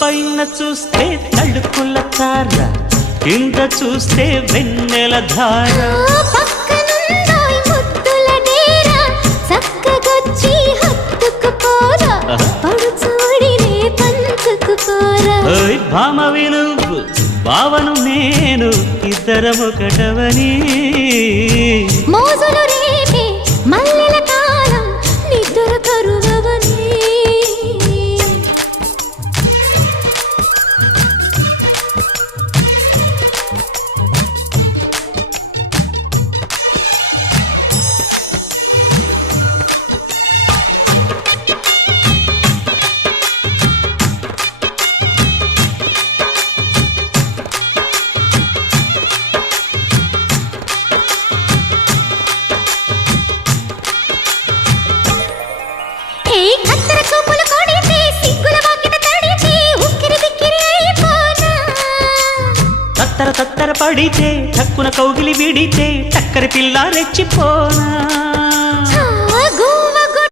పైన చూస్తే తడుకుల తార, కింద చూస్తే వెన్నెల ధార. పక్కనుందోయ్ ముద్దుల డేరా, చక్కగొచ్చి హత్తుకుపోరా, పడుచూడినే పంచుకుపోరా. భామ విలువు భావను నేను, ఇద్దరమొకటవని. మోజులు రేపే మల్లెల కాలం, నిద్ర కరువవని. తత్తర తత్తర పడితే, తక్కున కౌగిలి విడితే, చక్కరి పిల్ల రెచ్చిపోనా.